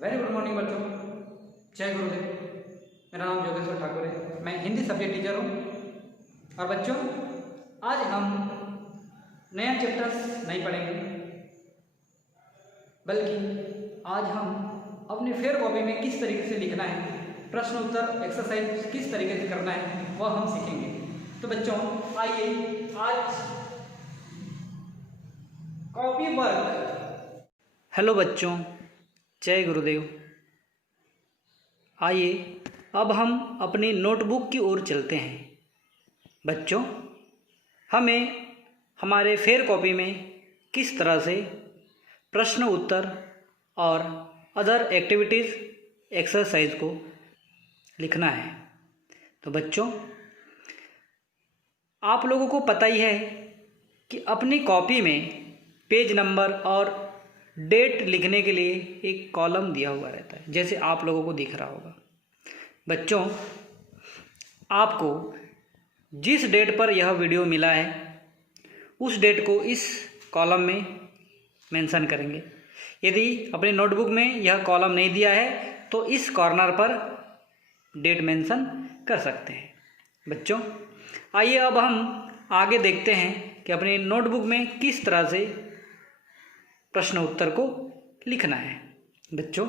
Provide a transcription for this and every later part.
Very good morning बच्चों, जय गुरुदेव। मेरा नाम जोगेश्वर ठाकुर है, मैं हिंदी सब्जेक्ट टीचर हूँ। और बच्चों, आज हम नया चैप्टर्स नहीं पढ़ेंगे, बल्कि आज हम अपने फेयर कॉपी में किस तरीके से लिखना है, प्रश्न उत्तर एक्सरसाइज किस तरीके से करना है, वह हम सीखेंगे। तो बच्चों आइए आज कॉपी वर्क। हेलो बच्चों, जय गुरुदेव। आइए अब हम अपनी नोटबुक की ओर चलते हैं। बच्चों, हमें हमारे फेयर कॉपी में किस तरह से प्रश्न उत्तर और अदर एक्टिविटीज़ एक्सरसाइज को लिखना है। तो बच्चों, आप लोगों को पता ही है कि अपनी कॉपी में पेज नंबर और डेट लिखने के लिए एक कॉलम दिया हुआ रहता है, जैसे आप लोगों को दिख रहा होगा। बच्चों, आपको जिस डेट पर यह वीडियो मिला है उस डेट को इस कॉलम में मेंशन करेंगे। यदि अपनी नोटबुक में यह कॉलम नहीं दिया है तो इस कॉर्नर पर डेट मेंशन कर सकते हैं। बच्चों, आइए अब हम आगे देखते हैं कि अपनी नोटबुक में किस तरह से प्रश्न उत्तर को लिखना है। बच्चों,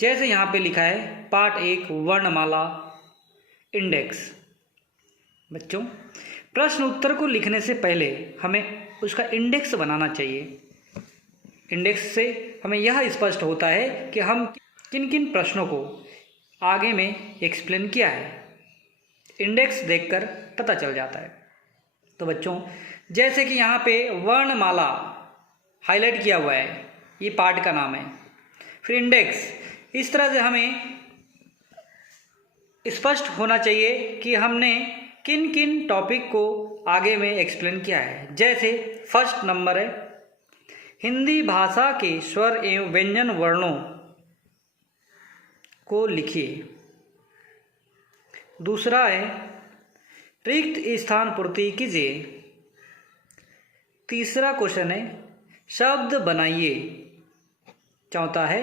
जैसे यहाँ पे लिखा है पार्ट 1 वर्णमाला इंडेक्स। बच्चों, प्रश्न उत्तर को लिखने से पहले हमें उसका इंडेक्स बनाना चाहिए। इंडेक्स से हमें यह स्पष्ट होता है कि हम किन किन प्रश्नों को आगे में एक्सप्लेन किया है। इंडेक्स देखकर पता चल जाता है। तो बच्चों, जैसे कि यहाँ पे वर्णमाला हाईलाइट किया हुआ है, ये पार्ट का नाम है। फिर इंडेक्स, इस तरह से हमें स्पष्ट होना चाहिए कि हमने किन किन टॉपिक को आगे में एक्सप्लेन किया है। जैसे फर्स्ट नंबर है हिंदी भाषा के स्वर एवं व्यंजन वर्णों को लिखिए। दूसरा है रिक्त स्थान पूर्ति कीजिए। तीसरा क्वेश्चन है शब्द बनाइए। चौथा है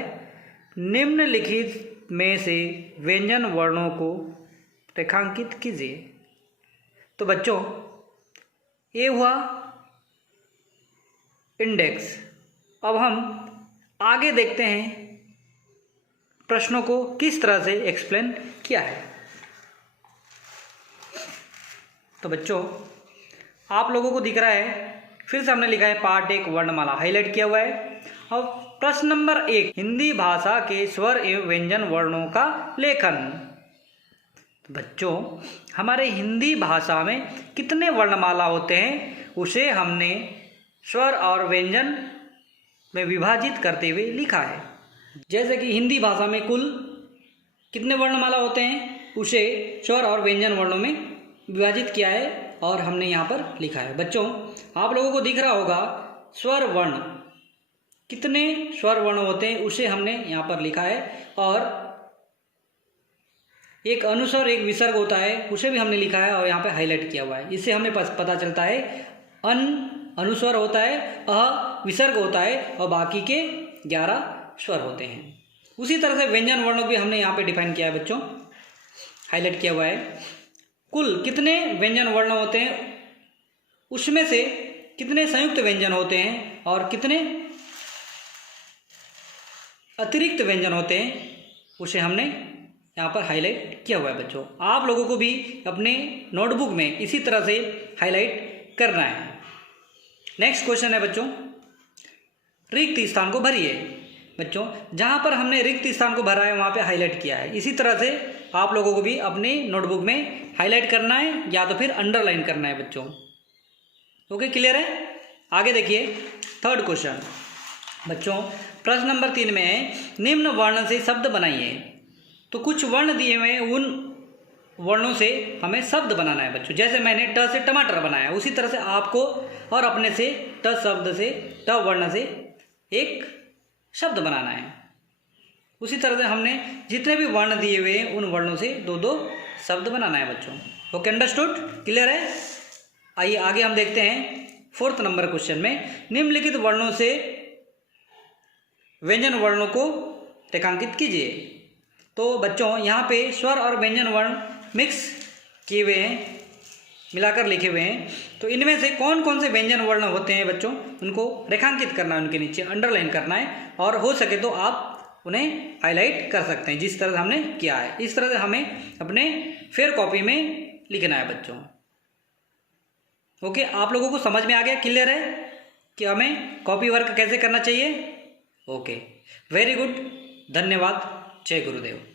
निम्नलिखित में से व्यंजन वर्णों को रेखांकित कीजिए। तो बच्चों, ये हुआ इंडेक्स। अब हम आगे देखते हैं प्रश्नों को किस तरह से एक्सप्लेन किया है। तो बच्चों, आप लोगों को दिख रहा है, फिर से हमने लिखा है पार्ट 1 वर्णमाला हाईलाइट किया हुआ है। और प्रश्न नंबर 1 हिंदी भाषा के स्वर एवं व्यंजन वर्णों का लेखन। तो बच्चों, हमारे हिंदी भाषा में कितने वर्णमाला होते हैं उसे हमने स्वर और व्यंजन में विभाजित करते हुए लिखा है। जैसे कि हिंदी भाषा में कुल कितने वर्णमाला होते हैं उसे स्वर और व्यंजन वर्णों में विभाजित किया है और हमने यहाँ पर लिखा है। बच्चों, आप लोगों को दिख रहा होगा स्वर वर्ण, कितने स्वर वर्ण होते हैं उसे हमने यहाँ पर लिखा है। और एक अनुस्वर एक विसर्ग होता है उसे भी हमने लिखा है और यहाँ पे हाईलाइट किया हुआ है। इससे हमें पता चलता है अनुस्वर होता है, अ विसर्ग होता है और बाकी के 11 स्वर होते हैं। उसी तरह से व्यंजन वर्णों भी हमने यहाँ पे डिफाइन किया है बच्चों, हाईलाइट किया हुआ है। कुल कितने व्यंजन वर्ण होते हैं, उसमें से कितने संयुक्त व्यंजन होते हैं और कितने अतिरिक्त व्यंजन होते हैं उसे हमने यहाँ पर हाईलाइट किया हुआ है। बच्चों, आप लोगों को भी अपने नोटबुक में इसी तरह से हाईलाइट करना है। नेक्स्ट क्वेश्चन है बच्चों, रिक्त स्थान को भरिए। बच्चों, जहाँ पर हमने रिक्त स्थान को भरा है वहाँ पे हाईलाइट किया है। इसी तरह से आप लोगों को भी अपने नोटबुक में हाईलाइट करना है या तो फिर अंडरलाइन करना है बच्चों। ओके, क्लियर है? आगे देखिए थर्ड क्वेश्चन। बच्चों, प्रश्न नंबर 3 में है निम्न वर्ण से शब्द बनाइए। तो कुछ वर्ण दिए हुए हैं, उन वर्णों से हमें शब्द बनाना है बच्चों। जैसे मैंने ट से टमाटर बनाया, उसी तरह से आपको और अपने से ट शब्द से, ट वर्ण से एक शब्द बनाना है। उसी तरह से हमने जितने भी वर्ण दिए हुए हैं उन वर्णों से 2-2 शब्द बनाना है बच्चों। ओके, अंडरस्टूड, क्लियर है? आइए आगे हम देखते हैं 4th नंबर क्वेश्चन में निम्नलिखित वर्णों से व्यंजन वर्णों को रेखांकित कीजिए। तो बच्चों यहाँ पे स्वर और व्यंजन वर्ण मिक्स किए हुए हैं, मिलाकर लिखे हुए हैं। तो इनमें से कौन कौन से व्यंजन वर्ण होते हैं बच्चों, उनको रेखांकित करना है, उनके नीचे अंडरलाइन करना है, और हो सके तो आप उन्हें हाईलाइट कर सकते हैं जिस तरह से हमने किया है। इस तरह से हमें अपने फेयर कॉपी में लिखना है बच्चों। ओके, आप लोगों को समझ में आ गया, क्लियर है कि हमें कॉपी वर्क कैसे करना चाहिए? ओके, वेरी गुड, धन्यवाद, जय गुरुदेव।